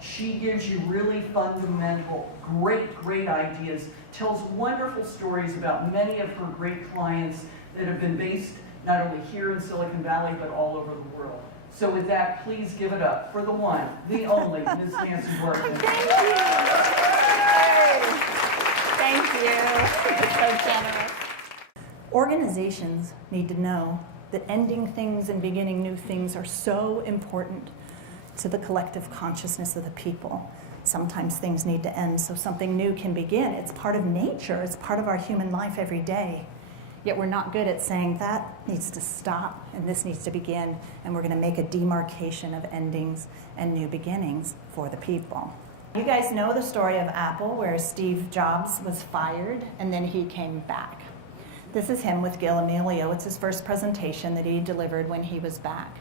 She gives you really fundamental, great ideas, tells wonderful stories about many of her great clients that have been based not only here in Silicon Valley, but all over the world. So with that, please give it up for the one, the only, Ms. Nancy Duarte. Thank you. You're so generous. Organizations need to know that ending things and beginning new things are so important to the collective consciousness of the people. Sometimes things need to end so something new can begin. It's part of nature. It's part of our human life every day. Yet we're not good at saying that needs to stop and this needs to begin, and we're going to make a demarcation of endings and new beginnings for the people. You guys know the story of Apple, where Steve Jobs was fired and then he came back. This is him with Gil Amelio. It's his first presentation that he delivered when he was back.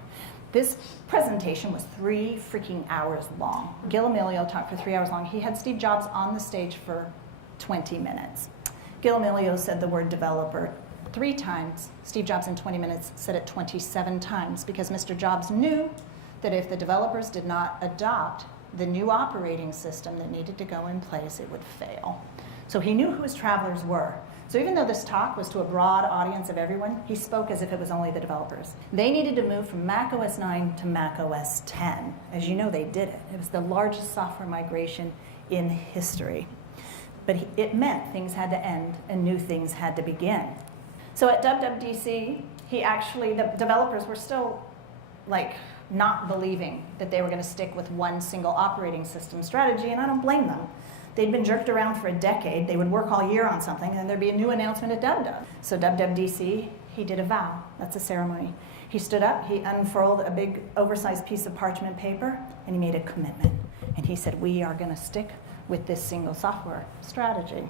This presentation was 3 freaking hours long. Gil Amelio talked for 3 hours long. He had Steve Jobs on the stage for 20 minutes. Gil Amelio said the word developer 3 times. Steve Jobs in 20 minutes said it 27 times, because Mr. Jobs knew that if the developers did not adopt the new operating system that needed to go in place, it would fail. So he knew who his travelers were. So even though this talk was to a broad audience of everyone, he spoke as if it was only the developers. They needed to move from Mac OS 9 to Mac OS 10. As you know, they did it. It was the largest software migration in history. But it meant things had to end and new things had to begin. So at WWDC, the developers were still not believing that they were going to stick with one single operating system strategy, and I don't blame them. They'd been jerked around for a decade. They would work all year on something, and then there'd be a new announcement at WWDC. So WWDC, he did a vow. That's a ceremony. He stood up, he unfurled a big oversized piece of parchment paper, and he made a commitment. And he said, we are going to stick with this single software strategy.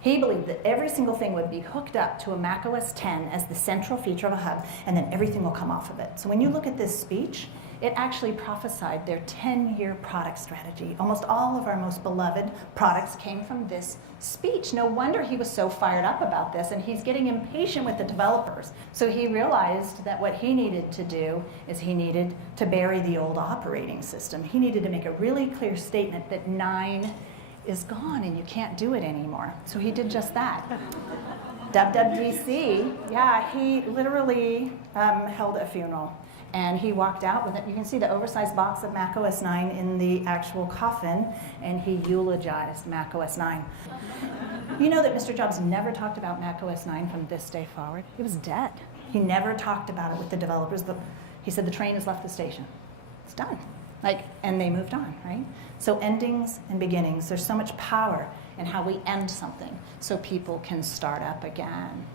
He believed that every single thing would be hooked up to a Mac OS 10 as the central feature of a hub, and then everything will come off of it. So when you look at this speech, it actually prophesied their 10-year product strategy. Almost all of our most beloved products came from this speech. No wonder he was so fired up about this, and he's getting impatient with the developers. So he realized that what he needed to do is he needed to bury the old operating system. He needed to make a really clear statement that 9 is gone and you can't do it anymore. So he did just that. WWDC, yeah, he literally held a funeral. And he walked out with it. You can see the oversized box of Mac OS 9 in the actual coffin, and he eulogized Mac OS 9. You know that Mr. Jobs never talked about Mac OS 9 from this day forward? It was dead. He never talked about it with the developers. He said the train has left the station. It's done. And they moved on, right? So endings and beginnings, there's so much power in how we end something so people can start up again.